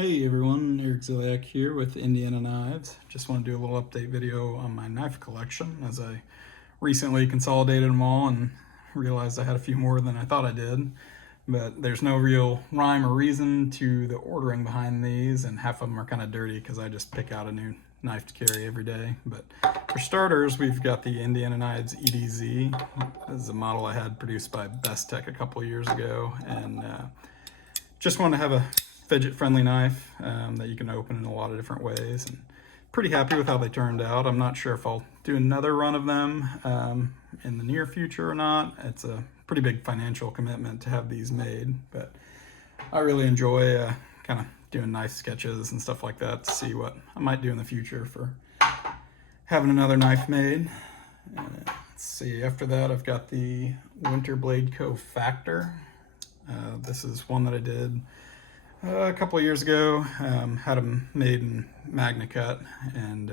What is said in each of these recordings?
Hey everyone, Eric Ziliak here with Indiana Knives. Just want to do a little update video on my knife collection as I recently consolidated them all and realized I had a few more than I thought I did. But there's no real rhyme or reason to the ordering behind these, and half of them are kind of dirty because I just pick out a new knife to carry every day. But for starters, we've got the Indiana Knives EDZ. This is a model I had produced by Bestech a couple years ago, and just wanted to have a fidget-friendly knife that you can open in a lot of different ways, and pretty happy with how they turned out. I'm not sure if I'll do another run of them in the near future or not. It's a pretty big financial commitment to have these made, but I really enjoy kind of doing knife sketches and stuff like that to see what I might do in the future for having another knife made. Let's see, after that I've got the Winter Blade Co. Factor. This is one that I did a couple of years ago. Had them made in MagnaCut, and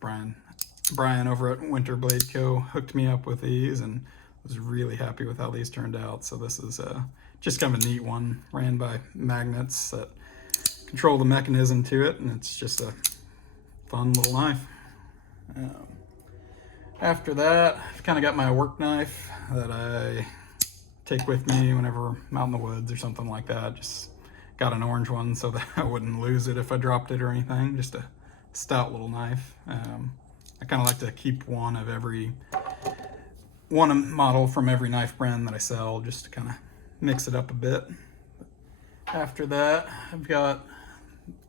Brian over at Winter Blade Co. hooked me up with these, and was really happy with how these turned out. So this is just kind of a neat one, ran by magnets that control the mechanism to it, and it's just a fun little knife. After that, I've kind of got my work knife that I take with me whenever I'm out in the woods or something like that. Just got an orange one so that I wouldn't lose it if I dropped it or anything. Just a stout little knife. I kind of like to keep one model from every knife brand that I sell, just to kind of mix it up a bit. After that, I've got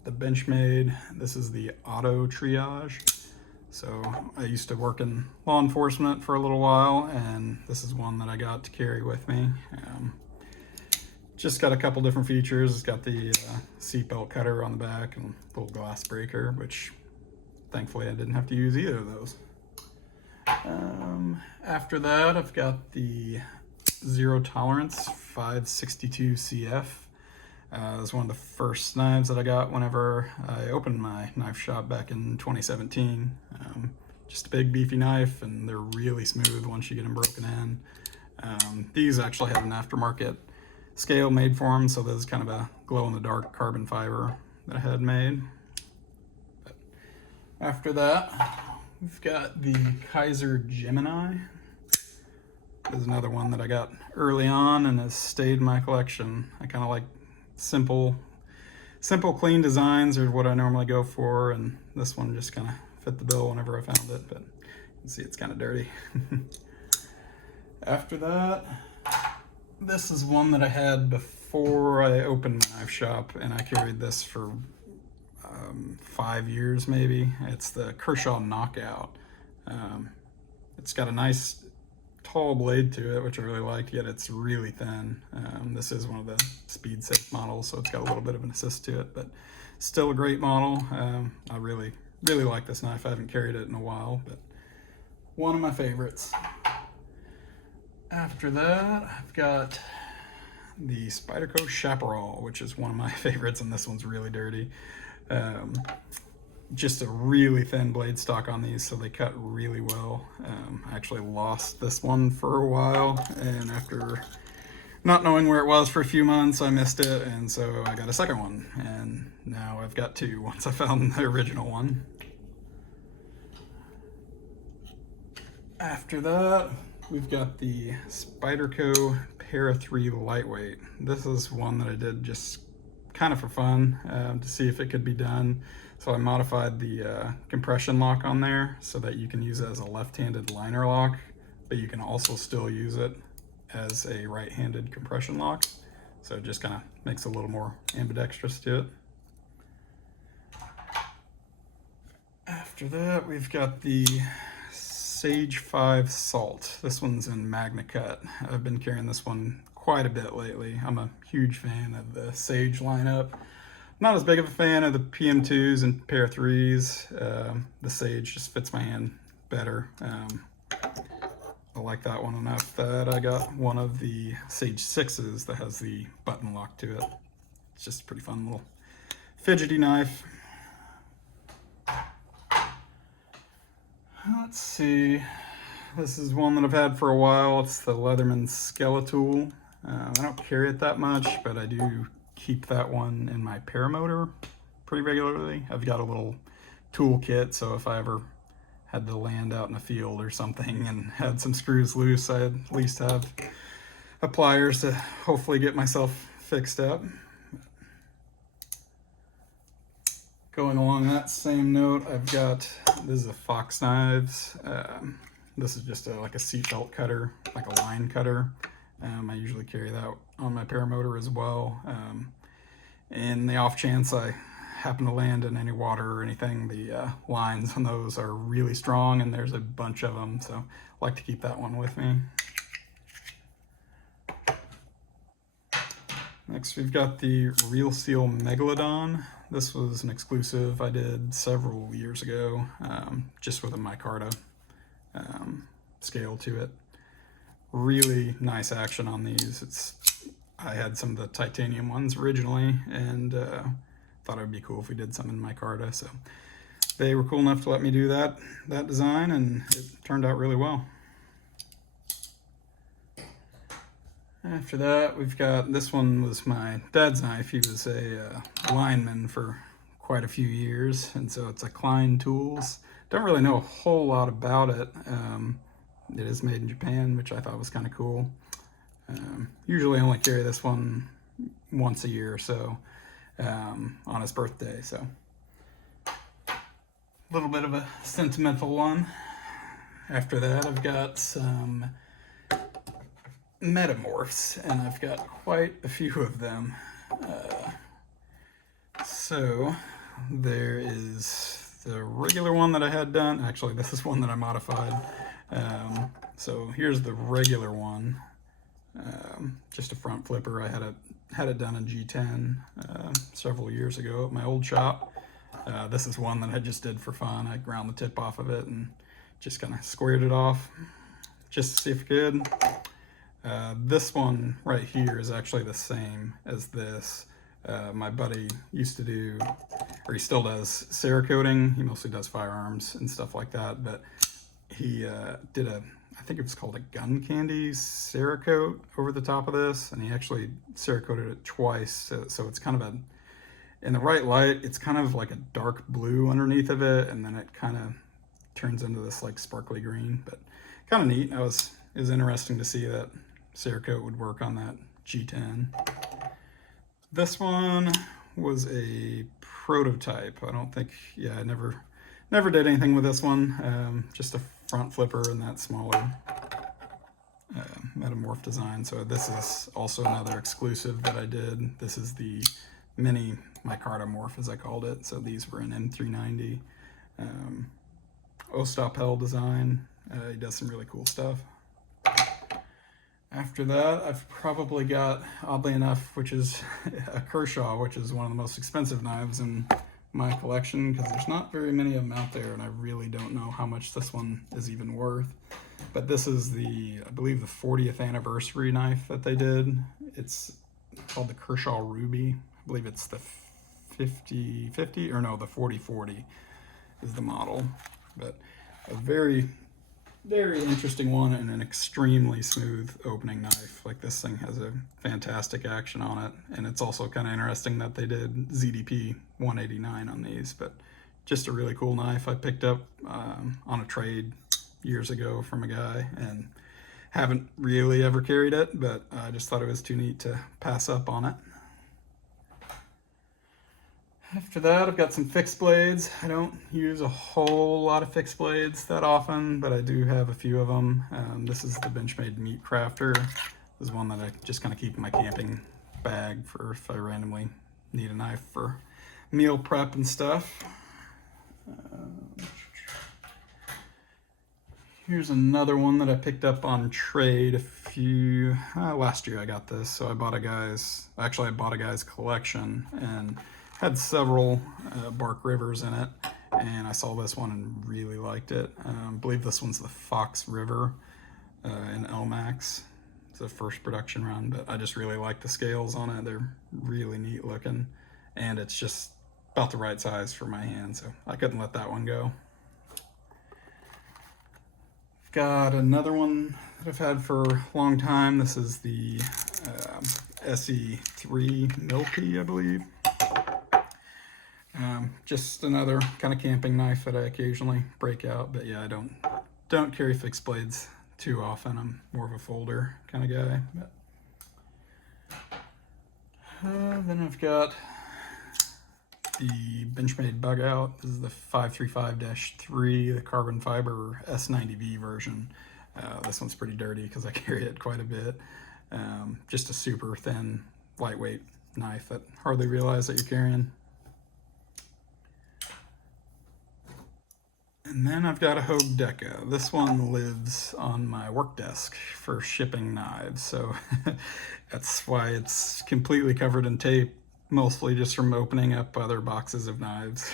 the Benchmade. This is the Auto Triage. So I used to work in law enforcement for a little while, and this is one that I got to carry with me. Just got a couple different features. It's got the seatbelt cutter on the back and little glass breaker, which thankfully I didn't have to use either of those. After that, I've got the Zero Tolerance 562 CF. It was one of the first knives that I got whenever I opened my knife shop back in 2017. Just a big beefy knife, and they're really smooth once you get them broken in. These actually have an aftermarket scale made for them, so this is kind of a glow-in-the-dark carbon fiber that I had made. But after that, we've got the Kizer Gemini. This is another one that I got early on and has stayed in my collection. I kind of like simple clean designs are what I normally go for, and this one just kind of fit the bill whenever I found it, but you can see it's kind of dirty. After that, this is one that I had before I opened my knife shop, and I carried this for 5 years maybe. It's the Kershaw Knockout. It's got a nice tall blade to it, which I really liked, yet it's really thin. This is one of the speed safe models, so it's got a little bit of an assist to it, but still a great model. I really like this knife. I haven't carried it in a while, but one of my favorites. After that, I've got the Spyderco Chaparral, which is one of my favorites, and this one's really dirty. Just a really thin blade stock on these, so they cut really well. I actually lost this one for a while, and after not knowing where it was for a few months, I missed it, and so I got a second one, and now I've got two once I found the original one. After that, we've got the Spyderco Para 3 Lightweight. This is one that I did just kind of for fun, to see if it could be done. So I modified the compression lock on there so that you can use it as a left-handed liner lock, but you can also still use it as a right-handed compression lock. So it just kind of makes a little more ambidextrous to it. After that, we've got the Sage 5 Salt. This one's in MagnaCut. I've been carrying this one quite a bit lately. I'm a huge fan of the Sage lineup. Not as big of a fan of the PM2s and Para 3s. The Sage just fits my hand better. I like that one enough that I got one of the Sage 6s that has the button lock to it. It's just a pretty fun little fidgety knife. Let's see. This is one that I've had for a while. It's the Leatherman Skeletool. I don't carry it that much, but I do keep that one in my paramotor pretty regularly. I've got a little toolkit, so if I ever had to land out in a field or something and had some screws loose, I'd at least have pliers to hopefully get myself fixed up. Going along that same note, I've got, this is a Fox Knives. This is just like a seatbelt cutter, like a line cutter. I usually carry that on my paramotor as well. In the off chance I happen to land in any water or anything, the lines on those are really strong, and there's a bunch of them, so I like to keep that one with me. Next, we've got the Real Steel Megalodon. This was an exclusive I did several years ago, just with a micarta scale to it. Really nice action on these. I had some of the titanium ones originally, and thought it would be cool if we did some in micarta. So they were cool enough to let me do that design, and it turned out really well. After that, we've got, this one was my dad's knife. He was a lineman for quite a few years, and so it's a Klein Tools. Don't really know a whole lot about it. It is made in Japan, which I thought was kind of cool. Usually I only carry this one once a year or so, on his birthday, so a little bit of a sentimental one. After that, I've got some Metamorphs, and I've got quite a few of them. So there is the regular one that I had done. Actually, this is one that I modified. So here's the regular one, just a front flipper. I had it done in G10 several years ago at my old shop. This is one that I just did for fun. I ground the tip off of it and just kind of squared it off just to see if it could. This one right here is actually the same as this. My buddy used to do, or he still does, Cerakoting. He mostly does firearms and stuff like that, but he did I think it was called a gun candy Cerakote over the top of this, and he actually Cerakoted it twice, so it's kind of in the right light, it's kind of like a dark blue underneath of it, and then it kind of turns into this like sparkly green, but kind of neat. It was interesting to see that Cerakote would work on that G10. This one was a prototype. I don't think, I never did anything with this one. Just a front flipper and that smaller Metamorph design. So this is also another exclusive that I did. This is the mini micarta morph, as I called it. So these were in M390. Ostapel design. He does some really cool stuff. After that, I've probably got, oddly enough, which is a Kershaw, which is one of the most expensive knives in my collection, because there's not very many of them out there, and I really don't know how much this one is even worth. But this is I believe the 40th anniversary knife that they did. It's called the Kershaw Ruby. I believe it's the 50/50, or no, the 40/40 is the model. But a very, very interesting one, and an extremely smooth opening knife. Like, this thing has a fantastic action on it, and it's also kind of interesting that they did ZDP 189 on these, but just a really cool knife I picked up on a trade years ago from a guy, and haven't really ever carried it, but I just thought it was too neat to pass up on it. After that, I've got some fixed blades. I don't use a whole lot of fixed blades that often, but I do have a few of them. This is the Benchmade Meat Crafter. This is one that I just kind of keep in my camping bag for if I randomly need a knife for meal prep and stuff. Here's another one that I picked up on trade last year I got this. So I bought a guy's collection, and had several Bark Rivers in it, and I saw this one and really liked it. I believe this one's the Fox River in LMAX. It's the first production run, but I just really like the scales on it. They're really neat looking, and it's just about the right size for my hand, so I couldn't let that one go. Got another one that I've had for a long time. This is the SE3 Milky, I believe. Just another kind of camping knife that I occasionally break out, but yeah, I don't carry fixed blades too often. I'm more of a folder kind of guy. But, then I've got the Benchmade Bug Out. This is the 535-3, the carbon fiber S90V version. This one's pretty dirty because I carry it quite a bit. Just a super thin, lightweight knife that hardly realize that you're carrying. And then I've got a Hogue Deca. This one lives on my work desk for shipping knives, so that's why it's completely covered in tape, mostly just from opening up other boxes of knives.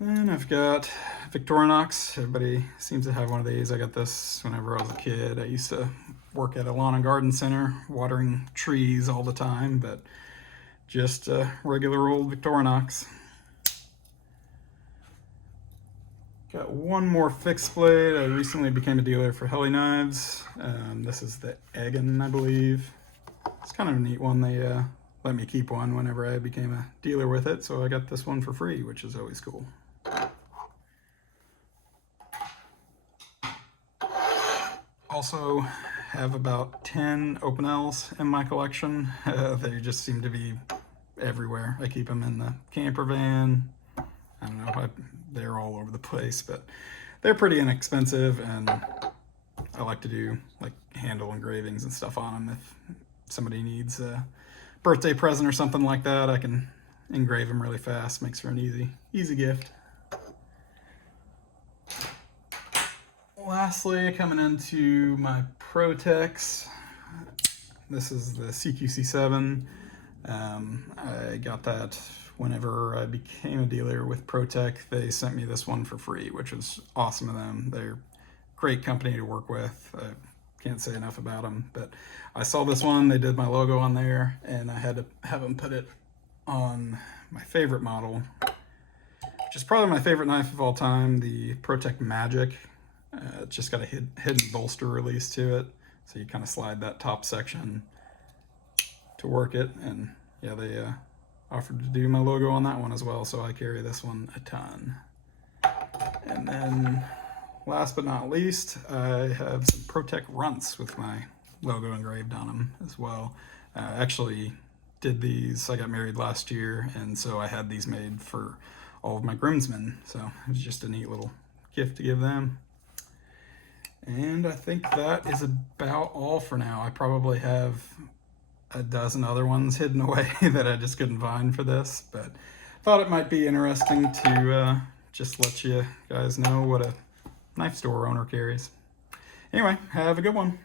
Then I've got Victorinox. Everybody seems to have one of these. I got this whenever I was a kid. I used to work at a lawn and garden center, watering trees all the time, but just a regular old Victorinox. Got one more fixed blade. I recently became a dealer for Heli Knives. This is the Egan, I believe. It's kind of a neat one. They let me keep one whenever I became a dealer with it, so I got this one for free, which is always cool. Also have about 10 Opinels in my collection. They just seem to be everywhere. I keep them in the camper van. I don't know, they're all over the place, but they're pretty inexpensive, and I like to do like handle engravings and stuff on them. If somebody needs a birthday present or something like that, I can engrave them really fast. Makes for an easy gift. Lastly, coming into my Protex. This is the CQC7. I got that whenever I became a dealer with ProTech. They sent me this one for free, which was awesome of them. They're a great company to work with. I can't say enough about them, but I saw this one, they did my logo on there, and I had to have them put it on my favorite model, which is probably my favorite knife of all time, the ProTech Magic. It's just got a hidden bolster release to it, so you kind of slide that top section to work it, and yeah, they offered to do my logo on that one as well, so I carry this one a ton. And then last but not least, I have some ProTech Runts with my logo engraved on them as well. Actually did these, I got married last year, and so I had these made for all of my groomsmen, so it was just a neat little gift to give them. And I think that is about all for now. I probably have a dozen other ones hidden away that I just couldn't find for this, but thought it might be interesting to just let you guys know what a knife store owner carries. Anyway, have a good one.